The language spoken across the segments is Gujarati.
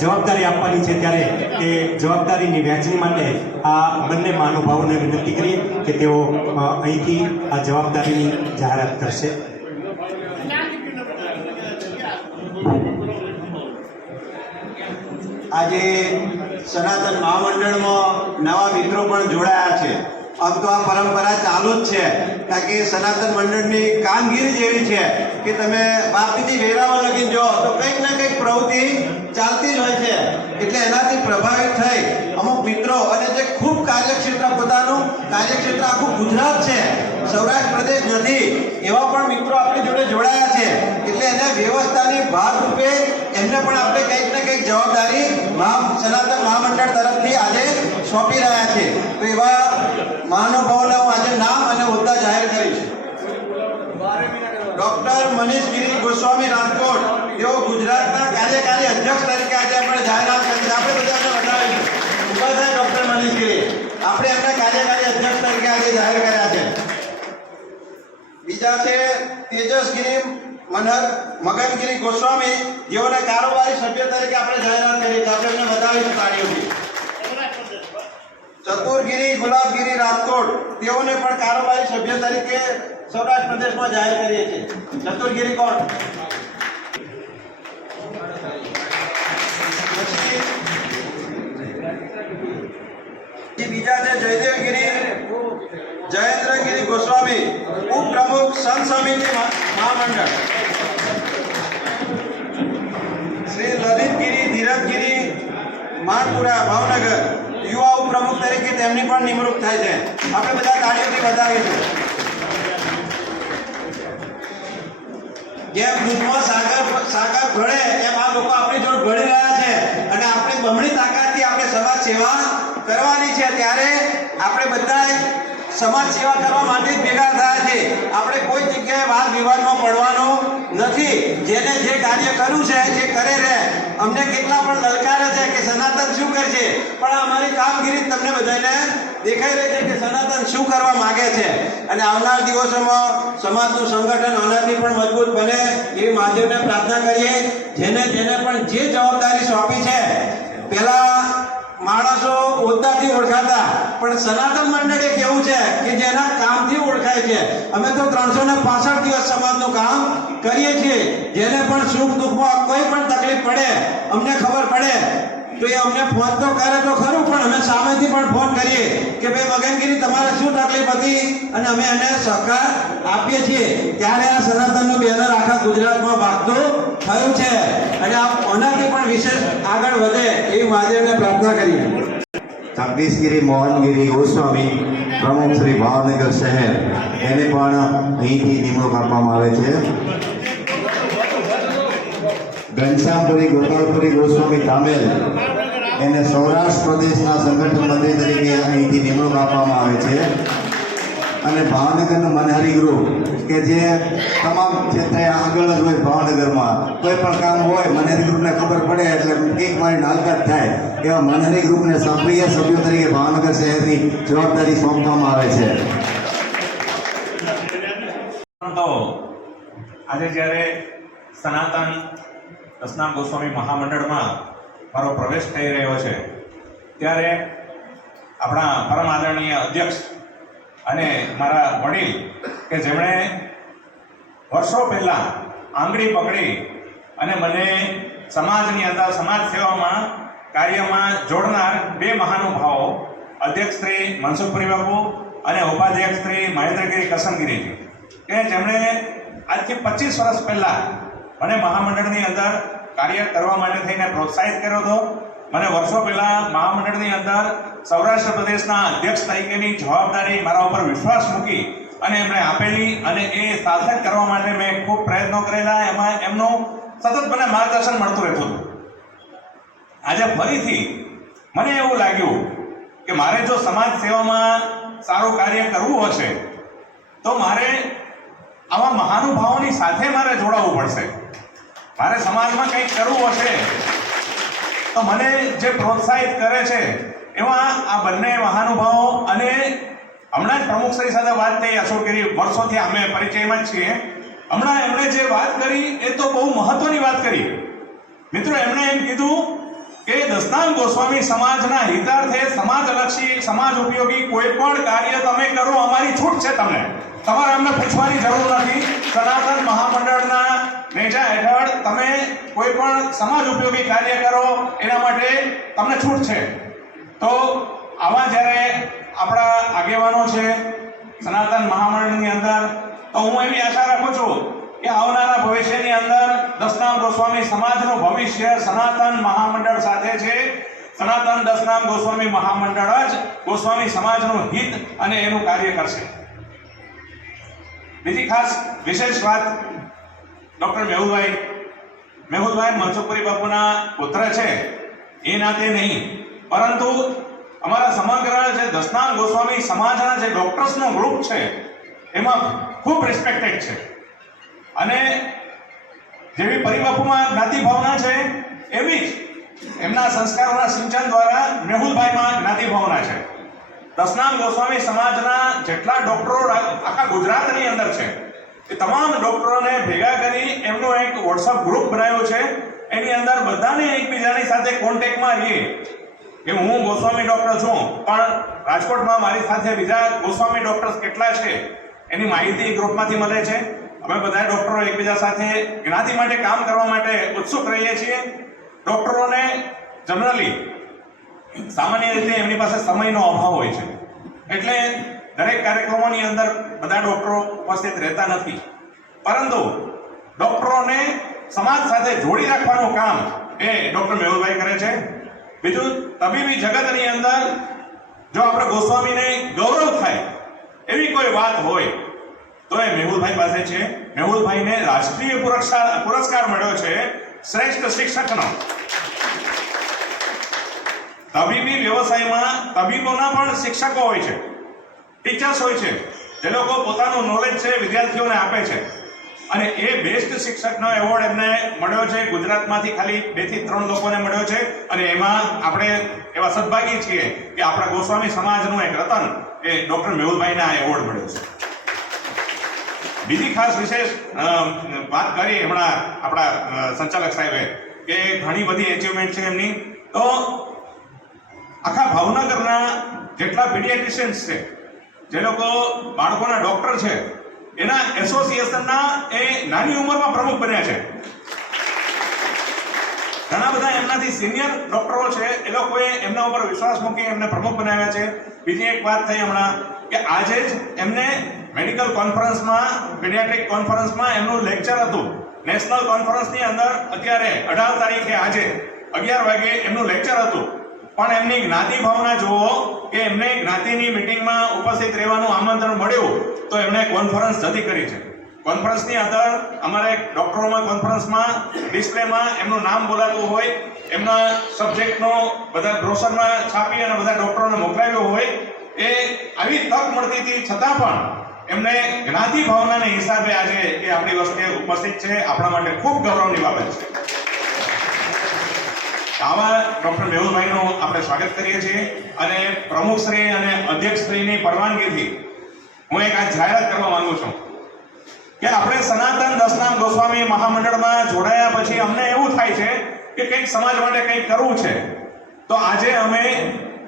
જવાબદારી આપવાની છે ત્યારે એ જવાબદારીની વહેંચણી માટે આ બંને મહાનુભાવોને વિનંતી કરીએ કે તેઓ અહીંથી આ જવાબદારીની જાહેરાત કરશે. આજે સનાતન મહામંડળમાં નવા મિત્રો પણ જોડાયા છે. આમ તો આ પરંપરા ચાલુ જ છે, કારણ કે સનાતન મંડળની કામગીરી જેવી છે કે તમે બાપીથી વેરાવા લગી જો તો કંઈક ને કંઈક પ્રવૃત્તિ ચાલતી જ હોય છે. એટલે એનાથી પ્રભાવિત થઈ અમુક મિત્રો અને જે ખૂબ કાર્યક્ષેત્ર પોતાનું કાર્યક્ષેત્ર આખું ગુજરાત છે, સૌરાષ્ટ્ર પ્રદેશ નથી, એવા પણ મિત્રો આપણી જોડે જોડાયા છે. એટલે એને વ્યવસ્થાની ભાગરૂપે એમને પણ આપણે કંઈક ને કંઈક જવાબદારી સનાતન મહામંડળ તરફથી આજે સોંપી રહ્યા છે. તો એવા મહાનુભાવોને હું આજે નામ અને હોદ્દા જાહેર કરીશ. ડોક્ટર મનીષ ગિરી ગોસ્વામી રાજકોટ, તેઓ ગુજરાતના કાર્યકારી અધ્યક્ષ તરીકે આજે આપણે જાહેરાત કરી છે. આપણે બધાને વધાવીશું. ઉભા થાય ડોક્ટર મનીષ ગિરી, આપણે એમના કાર્યકારી અધ્યક્ષ તરીકે આજે જાહેર કર્યા છે. બીજા છે તેજસગીરી મગનગીરી ગોસ્વામી, જેઓને કારોબારી સભ્ય તરીકે આપણે જાહેરાત કરી છે. આપણે એમને વધાવીશું તાળીઓથી. ચતુરગીરી ગુલાબગીરી રાજકોટ, તેઓને પણ કારોબારી સભ્ય તરીકે સૌરાષ્ટ્ર પ્રદેશમાં જાહેર કરીએ છીએ. ચતુરગીરી કોણ? બીજા છે જયદેવગીરી જયેન્દ્રગીરી ગોસ્વામી, ઉપપ્રમુખ સંત સમિતિ મહામંડળ. શ્રી લલિતગીરી ધીરજગીરી માનપુરા ભાવનગર, યુવા ઉપપ્રમુખ તરીકે તેમની પણ નિમણૂક થાય છે. આપણે બધા તાળીઓથી વધાવીશું. જેમ દૂધમાં સાગર ભળે એમ આ લોકો આપણી જોડે ભળી રહ્યા છે અને આપણી બમણી તાકાતથી આપણે સમાજ સેવા કરવાની છે. ત્યારે આપણે બધા સમાજ સેવા કરવા માટે જ ભેગા થયા છે. આપણે કોઈ જગ્યાએ વાદ વિવાદમાં પડવાનો નથી. જેને જે કાર્ય કરવું છે જે કરે રહે. અમને કેટલા પણ લલકારે છે કે સનાતન શું કરશે, પણ અમારી કામગીરી તમને બધાને દેખાઈ રહી છે કે સનાતન શું કરવા માંગે છે. અને આવનાર દિવસોમાં સમાજનું સંગઠન આનાથી પણ મજબૂત બને એવી મહાદેવને પ્રાર્થના કરીએ. જેને પણ જે જવાબદારી સોંપી છે, પહેલા માણસો હોદ્દાથી ઓળખાતા, પણ સનાતન મંડળ એક એવું છે કે જેના કામથી ઓળખાય છે. અમે તો 365 દિવસ સમાજનું કામ કરીએ છીએ. જેને પણ સુખ દુઃખમાં કોઈ પણ તકલીફ પડે, અમને ખબર પડે તો એ અમને ફોન તો કરે તો ખરું, પણ અમે સામેથી પણ ફોન કરીએ કે ભાઈ મગનગીરી તમારે શું તકલીફ હતી, અને અમે એને સહકાર આપીએ છીએ. ત્યારે આ સનાતનનું બેનર આખા ગુજરાતમાં વાગતું થયું છે અને આનાથી પણ વિશેષ આગળ વધે એવી મહાદેવને પ્રાર્થના કરીએ. જગદીશગીરી મોહનગીરી ગોસ્વામી, પ્રમુખ શ્રી ભાવનગર શહેર, એને પણ અહીંથી નિમણૂક આપવામાં આવે છે. ઘનશ્યામપુરી ગોપાલપુરી ગોસ્વામી તામેલ, એને સૌરાષ્ટ્ર પ્રદેશના સંગઠન મંત્રી તરીકે અહીંથી નિમણૂક આપવામાં આવે છે. અને ભાવનગરનું મનહરી ગ્રુપ કે જે તમામ ક્ષેત્રે આગળ જ હોય, ભાવનગરમાં કોઈ પણ કામ હોય મનહરી ગ્રુપને ખબર પડે એટલે એક મારી નાલગત થાય. એવા મનહરી ગ્રુપને સક્રિય સભ્યો તરીકે ભાવનગર શહેરની જવાબદારી સોંપવામાં આવે છે. તો આજે જ્યારે સનાતન દસનામ ગોસ્વામી મહામંડળમાં મારો પ્રવેશ થઈ રહ્યો છે, ત્યારે આપણા પરમ આદરણીય અધ્યક્ષ અને મારા વડીલ કે જેમણે વર્ષો પહેલાં આંગળી પકડી અને મને સમાજની અંદર સમાજ સેવામાં કાર્યમાં જોડનાર બે મહાનુભાવો, અધ્યક્ષ શ્રી મનસુખપુરી બાપુ અને ઉપાધ્યક્ષ શ્રી મહેન્દ્રગીરી કરસનગીરીજી, કે જેમણે આજથી 25 વર્ષ પહેલાં મને મહામંડળની અંદર કાર્ય કરવા માટે થઈને પ્રોત્સાહિત કર્યો હતો. મને વર્ષો પહેલાં મહામંડળની અંદર સૌરાષ્ટ્ર પ્રદેશના અધ્યક્ષ તરીકેની જવાબદારી મારા ઉપર વિશ્વાસ મૂકી અને એમણે આપેલી, અને એ સાર્થક કરવા માટે મેં ખૂબ પ્રયત્નો કરેલા. એમાં એમનું સતત મને માર્ગદર્શન મળતું રહેતું હતું. આજે ફરીથી મને એવું લાગ્યું કે મારે જો સમાજ સેવામાં સારું કાર્ય કરવું હશે તો મારે આવા મહાનુભાવોની સાથે મારે જોડાવવું પડશે. મારે સમાજમાં કંઈક કરવું હશે તો મને જે પ્રોત્સાહિત કરે છે એવા આ બંને મહાનુભાવો, અને હમણાં જ પ્રમુખશ્રી સાથે વાત થઈ, અશોકગીરી વર્ષોથી અમે પરિચયમાં જ છીએ. હમણાં એમણે જે વાત કરી એ તો બહુ મહત્વની વાત કરી. મિત્રો, એમણે એમ કીધું કે દસનામ ગોસ્વામી સમાજના હિતાર્થે સમાજલક્ષી સમાજ ઉપયોગી કોઈ પણ કાર્ય તમે કરો, અમારી છૂટ છે. તમારે અમને પૂછવાની જરૂર નથી. સનાતન મહામંડળના નેજા હેઠળ તમે કોઈ પણ સમાજ ઉપયોગી કાર્ય કરો એના માટે તમને છૂટ છે. તો આવા જ્યારે આપણા આગેવાનો છે સનાતન મહામંડળની અંદર, તો હું એવી આશા રાખું છું કે આવનારા ભવિષ્યની અંદર દસનામ ગોસ્વામી સમાજનું ભવિષ્ય સનાતન મહામંડળ સાથે છે. સનાતન દસનામ ગોસ્વામી મહામંડળ જ ગોસ્વામી સમાજનું હિત અને એનું કાર્ય કરશે. બીજી ખાસ વિશેષ વાત, ડોક્ટર મેહુલભાઈ મનસુખપુરી બાપુના પુત્ર છે એ નાતે નહીં, પરંતુ અમારા સમગ્ર જે દસનામ ગોસ્વામી સમાજના જે ડોક્ટર્સનો ગ્રુપ છે એમાં ખૂબ રિસ્પેક્ટેડ છે. અને જેવી પરિબાપુમાં જ્ઞાતિ ભાવના છે એવી જ એમના સંસ્કારોના સિંચન દ્વારા મેહુલભાઈમાં જ્ઞાતિ ભાવના છે. દસનામ ગોસ્વામી સમાજના જેટલા ડોક્ટરો આખા ગુજરાતની અંદર છે એ તમામ ડોક્ટરોને ભેગા કરી એમનો એક વોટ્સઅપ ગ્રુપ બનાવ્યો છે. એની અંદર બધાને એકબીજાની સાથે કોન્ટેક્ટમાં રહીએ કે હું ગોસ્વામી ડોક્ટર છું, પણ રાજકોટમાં મારી સાથે બીજા ગોસ્વામી ડોક્ટર્સ કેટલા છે એની માહિતી ગ્રુપમાંથી મળે છે. અમે બધા ડોક્ટરો એકબીજા સાથે જ્ઞાતિ માટે કામ કરવા માટે ઉત્સુક રહીએ છીએ. ડોક્ટરોને જનરલી સામાન્ય રીતે એમની પાસે સમયનો અભાવ હોય છે, એટલે દરેક કાર્યક્રમોની અંદર બધા ડોક્ટરો ઉપસ્થિત રહેતા નથી. પરંતુ ડોક્ટરોને સમાજ સાથે જોડી રાખવાનું કામ એ ડોક્ટર મેહુલભાઈ કરે છે. બીજું, તબીબી જગતની અંદર જો આપણે ગોસ્વામીને ગૌરવ થાય એવી કોઈ વાત હોય તો એ મેહુલભાઈ પાસે છે. મેહુલભાઈને રાષ્ટ્રીય પુરસ્કાર મળ્યો છે શ્રેષ્ઠ શિક્ષકનો. તબીબી વ્યવસાયમાં તબીબોના પણ શિક્ષકો હોય છે, ટીચર્સ હોય છે, જે લોકો પોતાનું નોલેજ છે વિદ્યાર્થીઓને આપે છે. અને એ બેસ્ટ શિક્ષકનો એવોર્ડ એમને મળ્યો છે. ગુજરાતમાંથી ખાલી 2 થી 3 લોકોને મળ્યો છે. અને એમાં આપણે એવા સદભાગી છીએ કે આપણા ગોસ્વામી સમાજનું એક રતન એ ડોક્ટર મેહુલભાઈને આ એવોર્ડ મળ્યો છે. બીજી ખાસ વિશેષ વાત કરી હમણાં આપણા સંચાલક સાહેબે કે ઘણી બધી એચિવમેન્ટ છે એમની. તો આખા ભાવનગરના જેટલા પીડિયાટ્રિશિયન્સ છે, જે લોકો બાળકોના ડોક્ટર છે, એના એસોસિએશનના એ નાની ઉંમરમાં પ્રમુખ બન્યા છે. ઘણા બધા એમનાથી સિનિયર ડોક્ટરો છે, એ લોકોએ એમના ઉપર વિશ્વાસ મૂકી એમને પ્રમુખ બનાવ્યા છે. બીજી એક વાત થઈ હમણાં કે આજે જ એમને મેડિકલ કોન્ફરન્સમાં, પીડિયાટ્રિક કોન્ફરન્સમાં એમનું લેક્ચર હતું. નેશનલ કોન્ફરન્સની અંદર અત્યારે 18 તારીખે આજે 11 વાગે એમનું લેક્ચર હતું. પણ એમની જ્ઞાતિ ભાવના જુઓ કે એમને જ્ઞાતિની મીટિંગમાં ઉપસ્થિત રહેવાનું આમંત્રણ મળ્યું તો એમણે કોન્ફરન્સ જતી કરી છે. કોન્ફરન્સની અંદર અમારે ડોક્ટરોમાં કોન્ફરન્સમાં ડિસ્પ્લેમાં એમનું નામ બોલાતું હોય, એમના સબ્જેક્ટનો બધા બ્રોશરમાં છાપી અને બધા ડોક્ટરોને મોકલાવ્યો હોય. એ આવી તક મળતી હતી છતાં પણ એમને જ્ઞાતિ ભાવનાના હિસાબે આજે એ આપણી વચ્ચે ઉપસ્થિત છે. આપણા માટે ખૂબ ગૌરવની બાબત છે. આવા ડોક્ટર મેહુલભાઈનું આપણે સ્વાગત કરીએ છીએ. અને પ્રમુખશ્રી અને અધ્યક્ષશ્રીની પરવાનગીથી હું એક આ જાહેરાત કરવા માંગુ છું કે આપણે સનાતન દસનામ ગોસ્વામી મહામંડળમાં જોડાયા પછી અમને એવું થાય છે કે કંઈક સમાજ માટે કંઈક કરવું છે. તો આજે અમે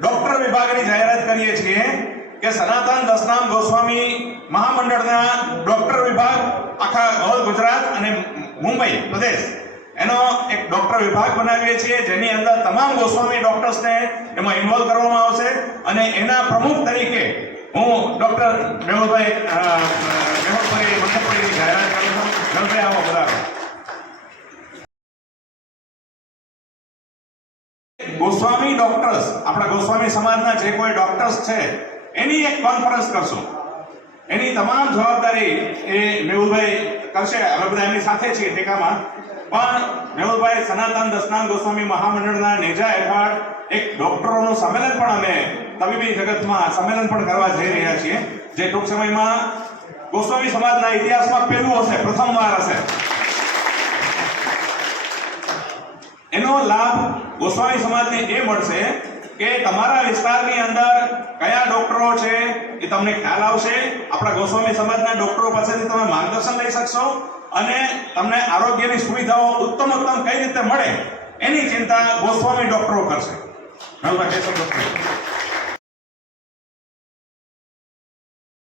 ડોક્ટર વિભાગની જાહેરાત કરીએ છીએ કે સનાતન દસનામ ગોસ્વામી મહામંડળના ડોક્ટર વિભાગ આખા ઓલ ગુજરાત અને મુંબઈ પ્રદેશ એનો એક ડોક્ટર વિભાગ બનાવીએ છીએ, જેની અંદર તમામ ગોસ્વામી ડોક્ટર્સને એમાં ઇન્વોલ્વ કરવામાં આવશે. અને એના પ્રમુખ તરીકે હું ડોક્ટર મેહુલભાઈ મનસુખપુરીની જાહેરાત કરું છું. મેહુલભાઈ આવો પધારો. ગોસ્વામી ડોક્ટર્સ, આપણા ગોસ્વામી સમાજના જે કોઈ ડોક્ટર્સ છે એની એક કોન્ફરન્સ કરશું. એની તમામ જવાબદારી એ મેહુલભાઈ કરશે. અમે બધા એમની સાથે છીએ ટેકામાં. પણ મેહુલભાઈ સનાતન દસનામ ગોસ્વામી મહામંડળના નેજા હેઠળ એક ડોક્ટરોનું સંમેલન પણ અમે તબીબી જગતમાં સંમેલન પણ કરવા જઈ રહ્યા છીએ, જે ટૂંક સમયમાં ગોસ્વામી સમાજના ઇતિહાસમાં પહેલું હશે, પ્રથમવાર હશે. એનો લાભ ગોસ્વામી સમાજને એ મળશે કે તમારા વિસ્તારની અંદર કયા ડોક્ટરો છે એ તમને ખ્યાલ આવશે. આપણા ગોસ્વામી સમાજના ડોક્ટરો પાસેથી તમે માર્ગદર્શન લઈ શકશો અને તમને આરોગ્યની સુવિધાઓ ઉત્તમ કઈ રીતે મળે એની ચિંતા ગોસ્વામી ડોક્ટરો કરશે. નવલભાઈ, બે શબ્દો કહો.